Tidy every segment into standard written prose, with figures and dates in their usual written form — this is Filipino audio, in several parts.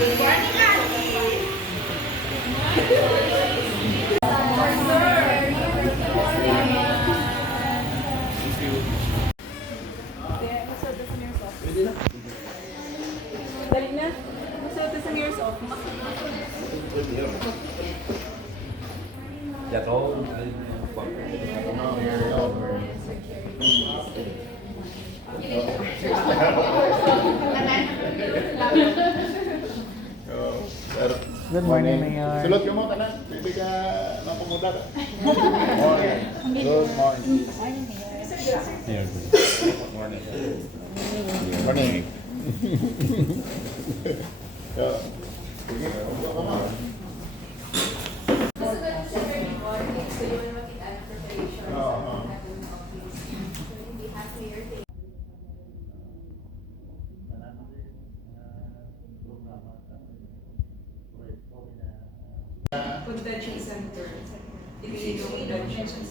Dali na. Gusto ito sa mirrors off. Good morning, Mayor. Sulot ka mo, tanan. Pwede ka mapamuda ka. Morning. Good morning. Morning. Morning. Convention Center. Iloilo Convention.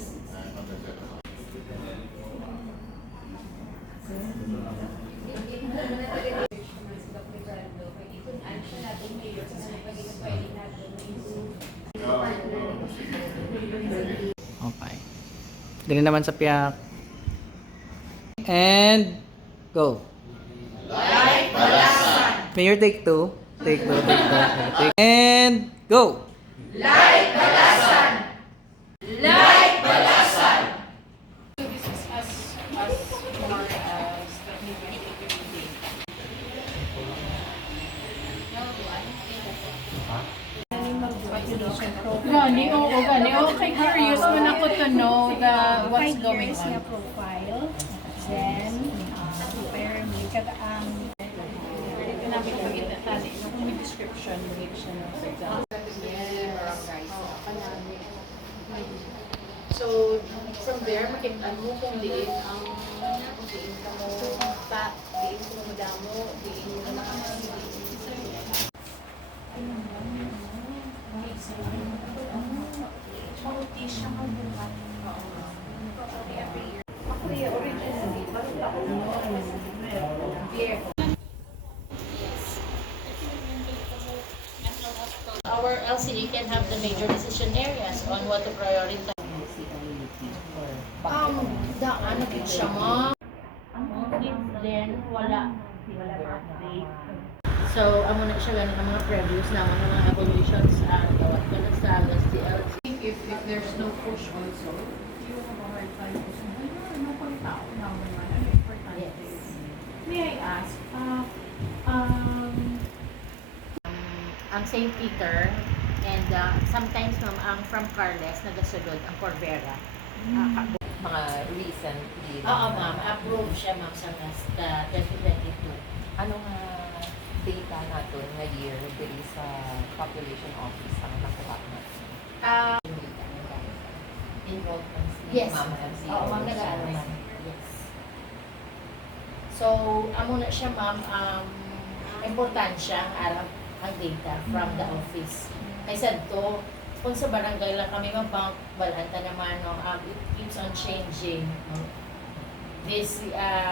Okay. Dali naman sa piyak. And go. Mayor, take two. Take two. And go. Gani, oo, gani. Okay, curious man ako to know the what's 5 going years on. na profile. Then, prepare me. Ito na pinagpagit na tali. Kung may description, may siya no, for example. So, from there, makita mo kung diin ang diin ka mo fat, diin ka mo damo, diin ka mo Our LCE can have the major decision areas on what to prioritize. Daan na siya mo. Then, wala. So, amo na siya ganun ang mga previews naman ng mga evolutions gawat ko na sa LCLC. If there's no push also, you have a hard time pushing. Ano pang tao naman man? Ano importante? Yes. May I ask, Ang St. Peter and sometimes ang from Carles nagasulod ang Corvera. Mga recently. Oo ma'am, approve siya ma'am sa 2022. Anong data natin nga year diri sa population office ang nakuha natin? Involvements ni Yes. Ma'am LC. Oo, ma'am, nag-aaral ma'am. Yes. So, amo na siya ma'am, importansya ang ang data from the office. I said to, kung sa barangay lang kami mabang, balanta naman, no, it keeps on changing. No? This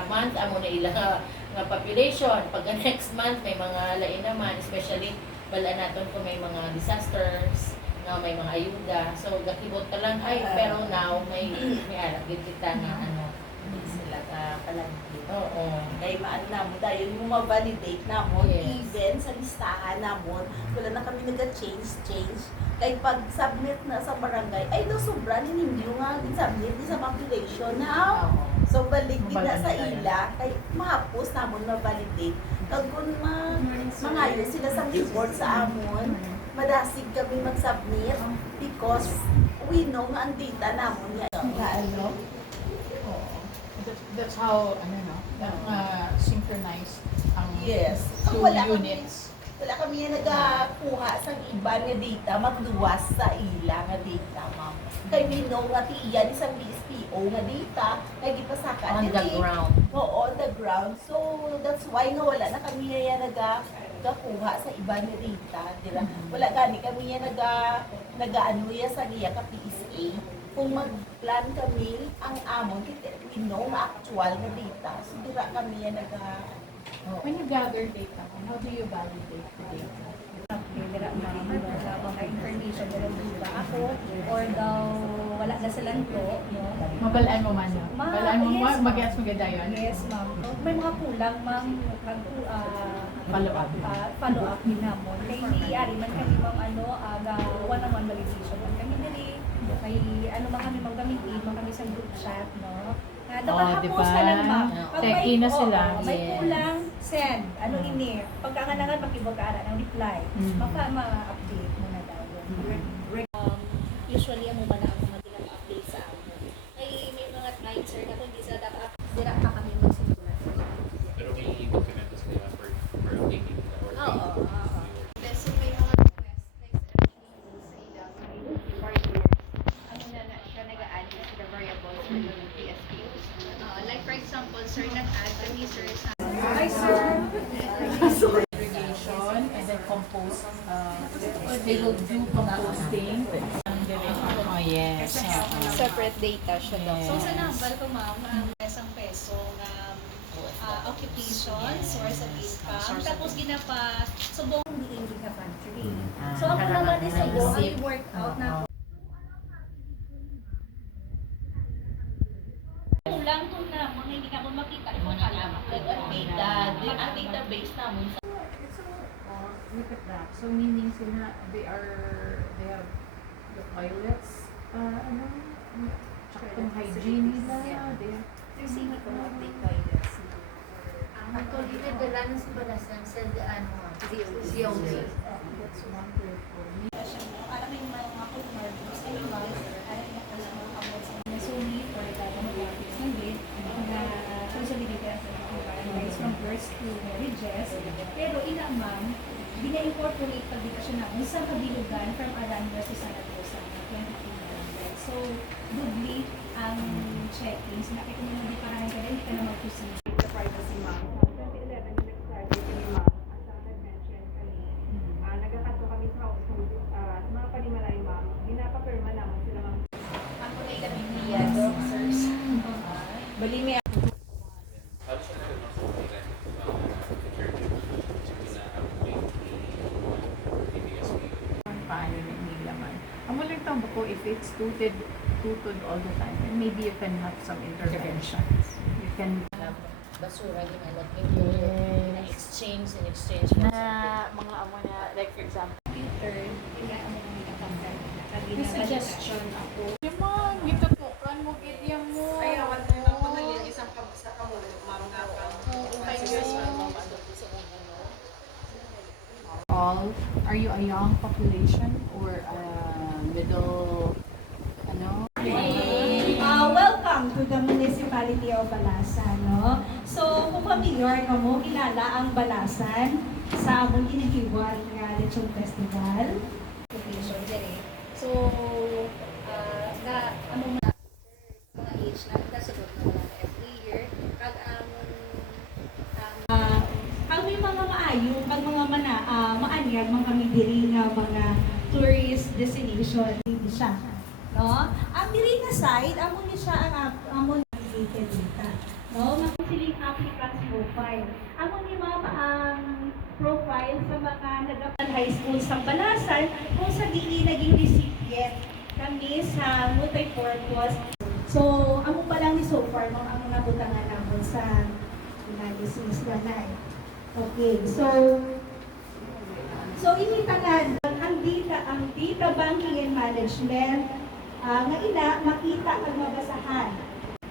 month, amo na ilang nga population. Pagka next month, may mga lain naman, especially bala natin kung may mga disasters, no, may mga ayuda. So, gakibot ka lang, ay, pero now, may arap, kita na, Hindi sila kalantin. oo. Kay maan na mo, dahil mo ma-validate na mo, Yes. even sa listahan na mo, wala na kami nag-change. Kay pag-submit na sa barangay, ay no, sobra rin hindi nga submit sa population na. So, balik din na sa ila, kay mahapos na mo na-validate. Kag kung mangayon sila sa report sa amon, madasig kami mag-submit because we know nga ang data na mo niya. Ano? that's how, synchronized ang Yes. two Wala units. Wala kami nga nagakuha sa iba nga data, magluwas sa ila nga data, ma'am. Kay we know nga tiyan isang BSPO nga data, kay gipasaka On the ground. Oo, on the ground. So, that's why nga wala na kami nga nagakuha sa iba nga data, dira. Wala gani kami nga nagaano ya sa giya ka PSA. Kung mag-plan kami, ang amon, we know nga actual nga data. So, dira kami nga When you gather data, how do you validate the data? application. Pero di ba ako, or daw wala na silang to, no? Mabalaan mo man yun. Mabalaan mo, Yes, mag-gets maganda yun. Yes, ma'am. May mga kulang, ma'am. Follow up. Follow up din namon. Kay nangyayari man kami, ma'am, one-on-one validation man kami diri. Kay ano man kami mag-gamitin, man kami sa group chat, no? Dapat diba? hapos ka lang, ma'am. Pag Techie na sila. May Yes. kulang, send. Ano ini? Pagkakanangan, makibag-aara ng reply. Ma-update mo na daw yun. Usually, ang mga ang mga pinag-update sa amin. May mga clients, sir, na kung hindi sila dapat dira pa kami magsimula. Pero may dokumento sila for updating the or Oo. So may mga request, like sa rules sa ila, ano na siya nag-add sa the variables for the PSPOs. Like for example, sir, nag-add kami sir sa Hi, sir. irrigation and then compost. They will do composting. Oh, yes. Separate data siya daw. So, sa number ko, ma'am, ang isang peso ng occupation, source of income, tapos ginapa, subong hindi ka country. So, ako naman is subong, ang i-work out na kulang to na, mga hindi ka ko makita, kung alam. Ang database namin sa Look at that. So meaning sila, they have the toilets, tsaka itong hygiene nila, they have They're saying ko update toilets. Actually, dala na sa balasan sa COD. that's wonderful. Alam mo yung mga partner, gusto yung mga alam mo kung ano ang kamot sa mga sulit or mag-graphics ng bid na consolidate sa environments from births to marriages. Pero ina ma'am, bina-incorporate pag-dito siya na sa kabilugan from Aranda to Santa Rosa na 20 So, dubli ang check-ins. Nakita niyo hindi pa rin hindi ka na mag-proceed. The privacy, ma'am. 2011, yung nag-start kami, ma'am. As mention kami, nagkakanto kami sa household. Sa mga panimalay, ma'am, ginapapirma naman sila, ma'am. Ako na ilang officers. Bali, may how siya na rin ako kailan Paano yung nila man. Amo lang tao ba ko if it's tutored all the time, and maybe you can have some interventions. You can Basura, ginalot nito. Na-exchange and exchange. na mga amo na, like for example, Computer, hindi ako mga nakatanggal. may suggestion ako. Yung mga gitutukan mo, gidya mo. Kaya, one time ako na yun, isang sa kamulo, ma'am, nga pa. All, are you a young population or a middle, ano? Welcome to the municipality of Balasan, no? So, kung familiar ka mo, kilala ang Balasan sa among ginigiwan nga Lechon Festival. Location dire. So, among mga age na kasunod na mga every year, kag ang may mga maayo, kag mga maanyag, mga kami diri nga mga tourist destination, hindi siya. No? Ang diri nga side, amo ni siya ang amo ni data. No? Mga siling applicants profile. Amo ni ma'am ang profile sa mga nag-apply high school sa Balasan kung sa dili naging recipient kami sa multi-purpose. So, amo pa lang ni so far no, ang mga butangan namon sa analysis na na. Okay, so initanan ang data banking and management nga ina makita kag mabasahan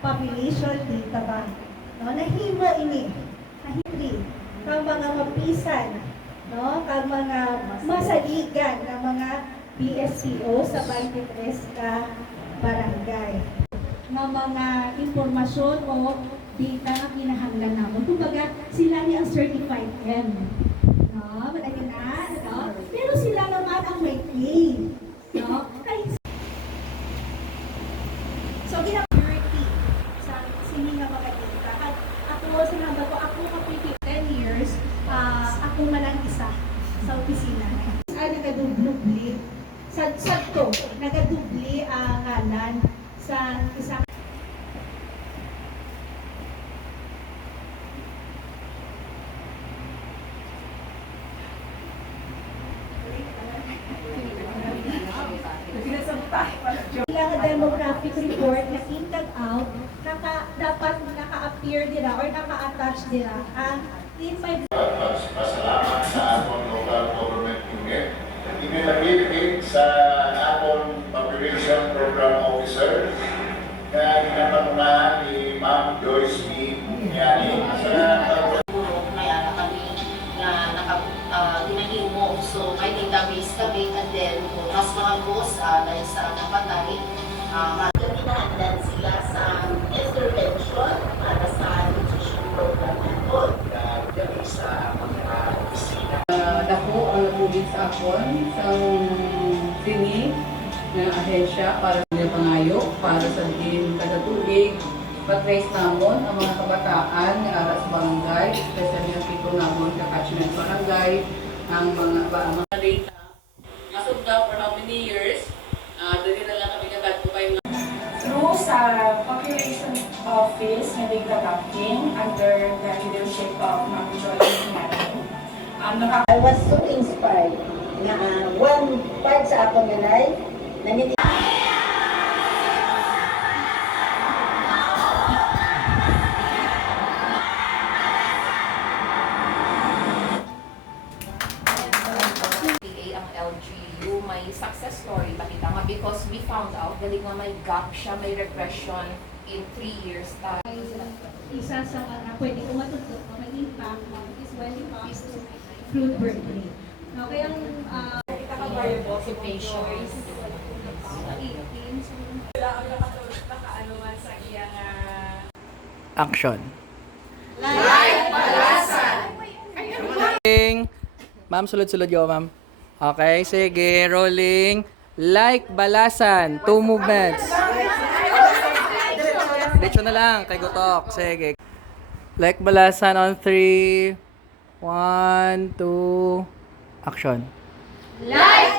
population data bank no nahimo ini kahitri kag mga mapisan no kag mga masaligan ng mga PSPO sa 23 ka barangay nga mga impormasyon o data nga kinahanglan namon kumbaga sila ni ang certified M no madali na no pero sila naman ang may claim no kahit so, ginapurity sa sini nga mga data. At ako, sinamba ko, ako kapit 10 years, ako malang isa sa opisina. Nagadubli. Sa to, nagadubli ang ngalan sa isa. nga demographic report na intag out, dapat naka-appear dira or naka-attach dira ang Pasalamat sa atong local government unit. Ipinagilid sa atong population program officer na ginapangunahan ni Ma'am Joyce B. Bunyani sa May ara kami na ginahimo. So, may database kami and then mas mga boss dahil sa napatay. Ginahandaan sila sa intervention para sa nutrition program natin. Dako ang nabulit sa akon sa sini ng ahensya para sa mga pangayo, para sa din tagatubig, patrace namon ang mga kabataan nga ara sa barangay, especially ang people namon sa catchment barangay, ang mga data. As of now, for how many years, dali na lang kami nagkadto kay Through sa Population Office na data banking under the leadership of Ma'am Joyce Bunyani. I was so inspired na one part sa akong life na PA ang LGU, may success story ba kita nga because we found out galing nga may gap siya, may regression in 3 years time. isa sa mga pwede ko matutup na may impact is when it comes to fruit birth rate. Okay, ang Occupation. 18, so Nakaanuman sa iyang Action. Ma'am, sulod-sulod yo, ma'am. Okay, sige, rolling. Like balasan, 2 movements. Diretso na lang, kay Gutok. Sige. Like balasan on 3. 1, 2, action. Like